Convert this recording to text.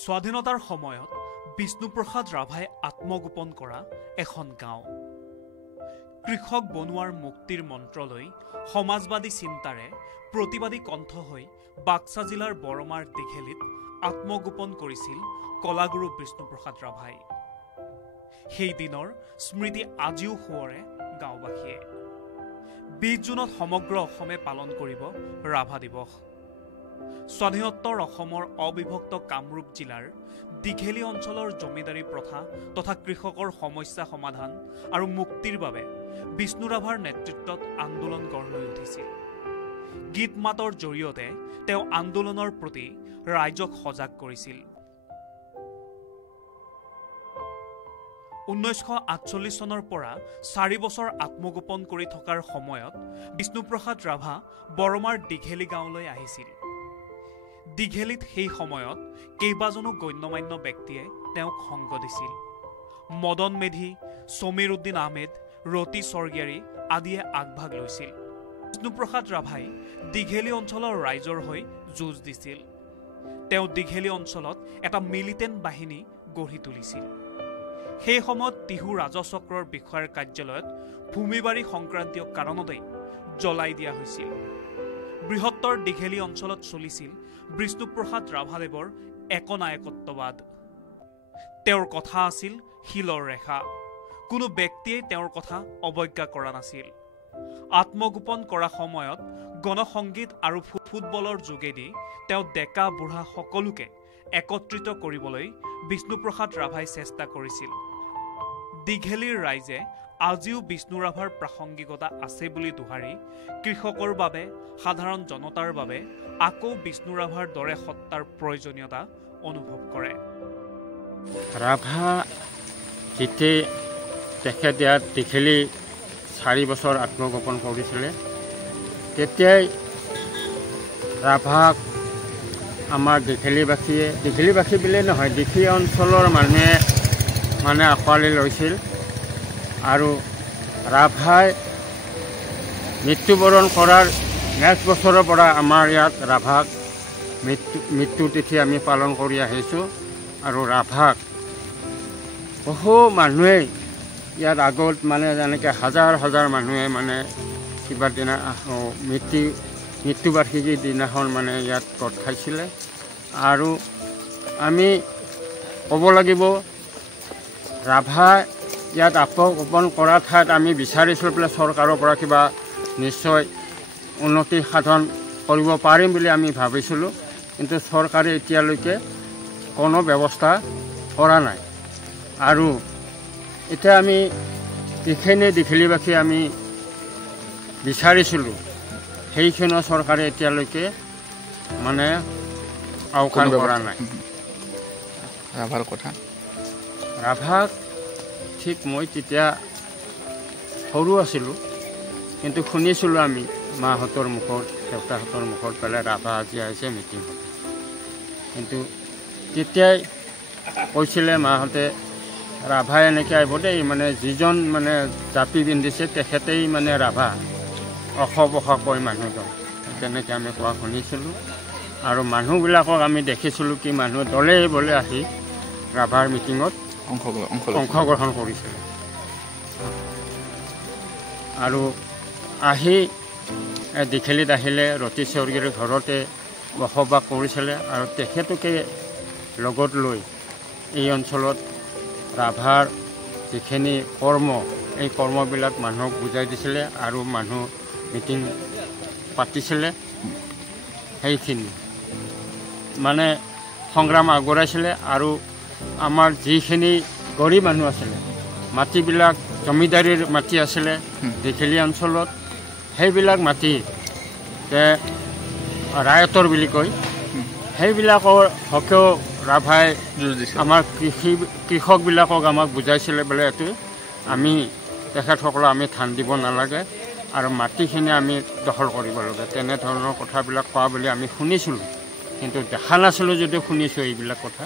স্বাধীনতাৰ সময়ত বিষ্ণুপ্ৰসাদ ৰাভাই আত্মগোপন কৰা এখন গাঁও। কৃষক বনুৱাৰ মুক্তিৰ মন্ত্ৰলৈ সমাজবাদী চিন্তাৰে প্ৰতিবাদী কণ্ঠ হৈ বাক্সা জিলাৰ বৰমাৰ দীঘেলীত আত্মগোপন কৰিছিল কলাগুৰু বিষ্ণুপ্ৰসাদ ৰাভাই। সেই দিনৰ স্মৃতি আজিও সোঁৱৰে গাঁওবাসীয়ে। 20 জুনত সমগ্ৰ অসমে পালন কৰিব ৰাভা দিৱস। স্বাধীনোত্তৰ অসমৰ অবিভক্ত কামৰূপ জিলাৰ দীঘেলী অঞ্চলৰ জমিদাৰী প্ৰথা তথা কৃষকৰ সমস্যা সমাধান আৰু মুক্তিৰ বাবে বিষ্ণু ৰাভাৰ নেতৃত্বত আন্দোলন গঢ় লৈ উঠিছিল। গীত মাতৰ জৰিয়তে তেওঁ আন্দোলনৰ প্ৰতি ৰাইজক সজাগ কৰিছিল। 1948 চনৰ পৰা 4 বছৰ আত্মগোপন কৰি থকাৰ সময়ত বিষ্ণুপ্ৰসাদ ৰাভা বৰমাৰ দীঘেলী গাঁৱলৈ আহিছিল। দীঘেলীত সেই সময়ত কেইবাজনো গণ্যমান্য ব্যক্তিয়ে তেওঁক সংগ দিছিল। মদন মেধি, সমীৰ উদ্দিন আহমেদ, ৰতি স্বৰ্গীয়াৰী আদিয়ে আগভাগ লৈছিল। বিষ্ণুপ্ৰসাদ ৰাভাই দীঘেলী অঞ্চলৰ ৰাইজৰ হৈ যুঁজ দিছিল। তেওঁ দীঘেলী অঞ্চলত এটা মিলিটেণ্ট বাহিনী গঢ়ি তুলিছিল। সেই সময়ত টিহু ৰাজচক্ৰৰ বিষয়াৰ কাৰ্যালয়ত ভূমিবাৰী সংক্ৰান্তীয় কাৰণতেই জ্বলাই দিয়া হৈছিল। বৃহত্তৰ দীঘেলী অঞ্চলত চলিছিল বিষ্ণুপ্ৰসাদ ৰাভাদেৱৰ একনায়কত্ববাদ। তেওঁৰ কথা আছিল শিলৰ ৰেখা। কোনো ব্যক্তিয়ে তেওঁৰ কথা অৱজ্ঞা কৰা নাছিল। আত্মগোপন কৰা সময়ত গণসংগীত আৰু ফুটবলৰ যোগেদি তেওঁ ডেকা বুঢ়া সকলোকে একত্ৰিত কৰিবলৈ বিষ্ণুপ্ৰসাদ ৰাভাই চেষ্টা কৰিছিল। দীঘেলীৰ ৰাইজে আজিও বিষ্ণু ৰাভাৰ প্ৰাসংগিকতা আছে বুলি দোহাৰি কৃষকৰ বাবে সাধাৰণ জনতাৰ বাবে আকৌ বিষ্ণু ৰাভাৰ দৰে সত্তাৰ প্ৰয়োজনীয়তা অনুভৱ কৰে। ৰাভা যেতিয়া তেখেত ইয়াত দীঘেলী 4 বছৰ আত্মগোপন কৰিছিলে, তেতিয়াই ৰাভাক আমাৰ দীঘেলীবাসী বুলিয়ে নহয়, দীঘেলী অঞ্চলৰ মানুহে আঁকোৱালি লৈছিল। আৰু ৰাভাই মৃত্যুবৰণ কৰাৰ নেক্সট বছৰৰ পৰা আমাৰ ইয়াত ৰাভাক মৃত্যু তিথি আমি পালন কৰি আহিছোঁ। আৰু ৰাভাক বহু মানুহে ইয়াত আগত যেনেকৈ হাজাৰ হাজাৰ মানুহে কিবা দিনা মৃত্যুবাৰ্ষিকীৰ দিনাখন ইয়াত গোট খাইছিলে। আৰু আমি ক'ব লাগিব, ৰাভা ইয়াত আত্মগোপন কৰা ঠাইত আমি বিচাৰিছিলোঁ বোলে চৰকাৰৰ পৰা কিবা নিশ্চয় উন্নতি সাধন কৰিব পাৰিম বুলি আমি ভাবিছিলোঁ, কিন্তু চৰকাৰে এতিয়ালৈকে কোনো ব্যৱস্থা কৰা নাই। আৰু এতিয়া আমি দীঘেলীবাসী আমি বিচাৰিছিলোঁ, সেইখিনিও চৰকাৰে এতিয়ালৈকে আওকাণ কৰা নাই। ৰাভাৰ কথা ৰাভাক ঠিক মই তেতিয়া সৰু আছিলোঁ, কিন্তু শুনিছিলোঁ আমি মাহঁতৰ মুখত, দেউতাহঁতৰ মুখত পেলাই ৰাভা আজি আহিছে মিটিং হ'ব। কিন্তু তেতিয়াই কৈছিলে মাহঁতে, ৰাভাই এনেকৈ আহিব দেই, যিজন জাপি পিন্ধিছে তেখেতেই ৰাভা, অস কয় মানুহজন, তেনেকৈ আমি কোৱা শুনিছিলোঁ। আৰু মানুহবিলাকক আমি দেখিছিলোঁ কি মানুহ দলে বলে আহি ৰাভাৰ মিটিঙত অংশগ্ৰহণ কৰিছিলে। আৰু আহি দীঘেলীত আহিলে ৰতি স্বৰ্গীয়াৰীৰ ঘৰতে বসবাস কৰিছিলে। আৰু তেখেতকে লগত লৈ এই অঞ্চলত ৰাভাৰ যিখিনি কৰ্ম, এই কৰ্মবিলাক মানুহক বুজাই দিছিলে আৰু মানুহ মিটিং পাতিছিলে। সেইখিনি সংগ্ৰাম আগবঢ়াইছিলে। আৰু আমাৰ যিখিনি গৰীব মানুহ আছিলে, মাটিবিলাক জমিদাৰীৰ মাটি আছিলে দীঘেলী অঞ্চলত, সেইবিলাক মাটি ৰায়তৰ বুলি কয়, সেইবিলাকৰ হকেও ৰাভাই আমাৰ কৃষকবিলাকক আমাক বুজাইছিলে বোলে, এইটো আমি তেখেতসকলক আমি ধান দিব নালাগে আৰু মাটিখিনি আমি দখল কৰিব লাগে, তেনেধৰণৰ কথাবিলাক কোৱা বুলি আমি শুনিছিলোঁ, কিন্তু দেখা নাছিলোঁ যদিও শুনিছোঁ এইবিলাক কথা।